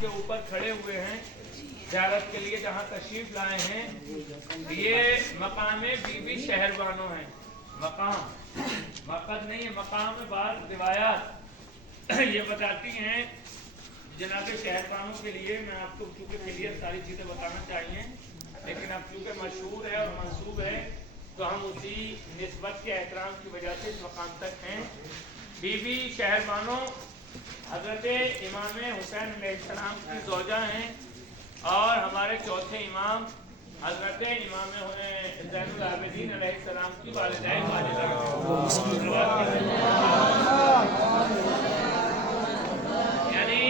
کے اوپر کھڑے ہوئے ہیں زیارت کے لیے جہاں تشریف لائے ہیں، یہ مقام بی بی شہربانو ہیں۔ مقام مقصد نہیں ہے، مقام بعض روایات یہ بتاتی ہیں جناب شہربانو کے لیے۔ میں آپ کو چونکہ کلیئر ساری چیزیں بتانا چاہیے، لیکن اب چونکہ مشہور ہے اور منسوب ہے تو ہم اسی نسبت کے احترام کی وجہ سے اس مقام تک ہیں۔ بی بی شہربانو حضرت امام حسین علیہ السلام کی زوجہ ہیں اور ہمارے چوتھے امام حضرت امام زین العابدین علیہ السلام کی والدہ والدہ یعنی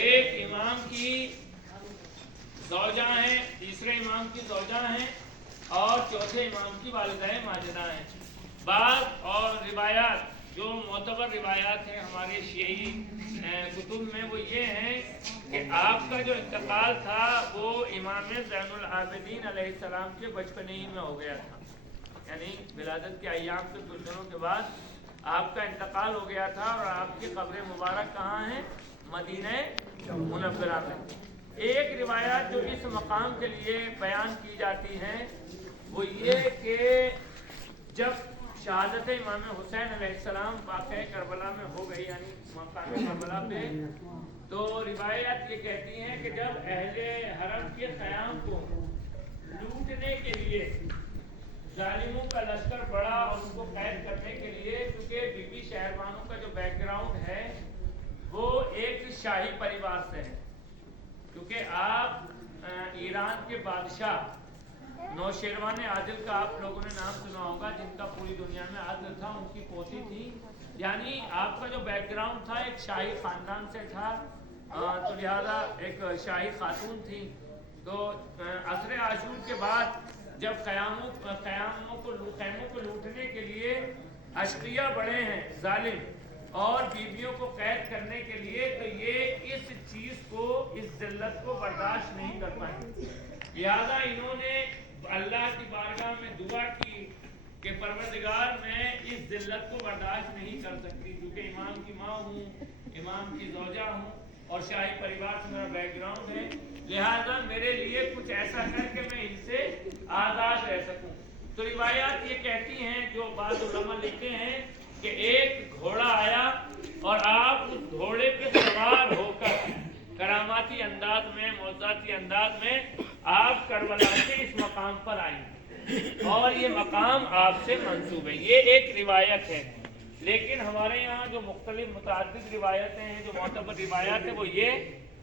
ایک امام کی زوجہ ہیں، تیسرے امام کی زوجہ ہیں اور چوتھے امام کی والدہ ماجدہ ہیں۔ بعض اور روایات جو معتبر روایات ہیں ہمارے شیعی کتب میں وہ یہ ہیں کہ آپ کا جو انتقال تھا وہ امام زین العابدین علیہ السلام کے بچپنے ہی میں ہو گیا تھا، یعنی ولادت کے ایام سے کچھ دنوں کے بعد آپ کا انتقال ہو گیا تھا اور آپ کی قبر مبارک کہاں ہے؟ مدینہ منورہ میں۔ ایک روایت جو اس مقام کے لیے بیان کی جاتی ہے وہ یہ کہ جب شہادت امام حسین علیہ السلام واقع کربلا میں ہو گئی، یعنی مقام کربلا پہ، تو روایت یہ کہتی ہے کہ جب اہل حرم کے قیام کو لوٹنے کے لیے ظالموں کا لشکر بڑھا اور ان کو قید کرنے کے لیے، کیونکہ بی بی شہربانو کا جو بیک گراؤنڈ ہے وہ ایک شاہی پریوار سے ہے، کیونکہ آپ ایران کے بادشاہ نوشیروان عادل کا آپ لوگوں نے نام سنا ہوگا، جن کا پوری دنیا میں عادل تھا، ان کی پوتی تھی، یعنی آپ کا جو بیک گراؤنڈ تھا ایک شاہی خاندان سے تھا، تو لہذا ایک شاہی خاتون تھی۔ تو عصر عاشور کے بعد جب خیموں کو لوٹنے کے لیے اشقیاء بڑھے ہیں ظالم اور بیویوں کو قید کرنے کے لیے، تو یہ اس چیز کو، اس ذلت کو برداشت نہیں کر پائے، لہذا انہوں نے اللہ کی بارگاہ میں دعا کی کہ پروردگار میں اس ذلت کو برداشت نہیں کر سکتی، کیونکہ امام کی ماں ہوں، امام کی زوجہ ہوں اور شاہی پریوار سے میرا بیک گراؤنڈ ہے، لہذا میرے لیے کچھ ایسا کر کے میں ان سے آزاد رہ سکوں۔ تو روایات یہ کہتی ہیں، جو بعض علماء لکھتے ہیں کہ ایک گھوڑا آیا اور آپ اس گھوڑے پہ سوار ہو کر کراماتی انداز میں، معجزاتی انداز میں آپ کربلا سے اس مقام پر آئیں اور یہ مقام آپ سے منسوب ہے۔ یہ ایک روایت ہے، لیکن ہمارے یہاں جو مختلف متعدد روایتیں ہیں، جو معتبر روایات ہیں، وہ یہ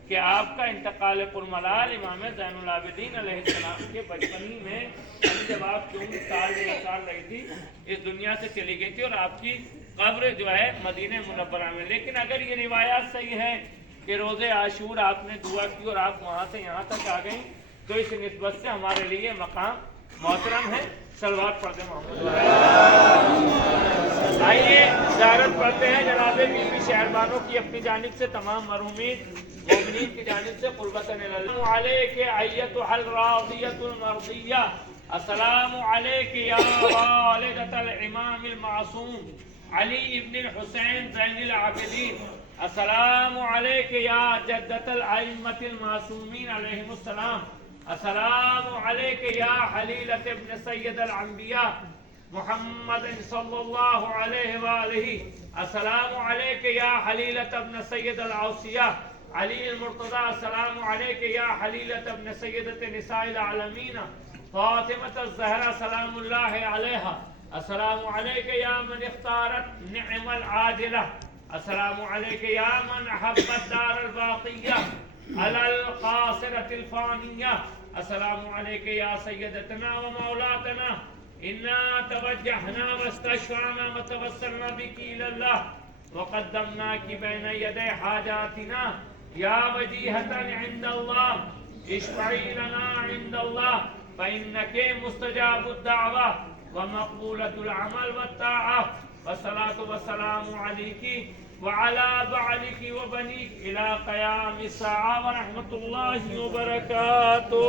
کہ آپ کا انتقال پرملال امام زین العابدین علیہ السلام کے بچپنی میں، جب آپ 14 سال 1 سال رہی تھی، اس دنیا سے چلی گئی تھی اور آپ کی قبر جو ہے مدینہ منورہ میں۔ لیکن اگر یہ روایات صحیح ہے کہ روز عاشور آپ نے دعا کی اور آپ وہاں سے یہاں تک آ گئیں، تو اس نسبت سے ہمارے لیے مقام محترم ہے۔ صلوات پڑھتے ہیں محمد۔ آئیے زیارت پڑھتے ہیں جناب بی بی شہربانو کی اپنی جانب سے تمام مرحومین مومنین کی جانب سے قربتاً السلام علیک ایتھا الراضیۃ المرضیہ، السلام علیک یا والدۃ الامام المعصوم علی ابن الحسین زین العابدین، السلام علیک یا جدۃ الائمۃ المعصومین علیہم السلام، السلام علیک یا حلیلۃ ابن سید الانبیاء محمد صلی اللہ علیہ وآلہ، السلام علیک یا حلیلۃ ابن سید الاوصیاء علی المرتضی، السلام علیک یا حلیلۃ ابن سیدۃ نساء العالمین فاطمۃ الزہرا سلام اللہ علیہا، السلام علیک یا من اختارت نعم العاجلہ، السلام علیک یا من احب الدار الباقیہ علی القاصرۃ الفانیہ، السلام علیک یا سیدتنا و مولاتنا، انا توجہنا واستشفعنا وتوسلنا بک الی اللہ وقدمناک بین یدی حاجاتنا یا وجیہۃ عند اللہ، اشفعی لنا عند اللہ فإنک مستجاب الدعوہ ومقبولۃ العمل والطاعہ، والصلاة والسلام علیکی وعلى بعلك وبنيك إلى قيام الساعة ورحمة الله وبركاته.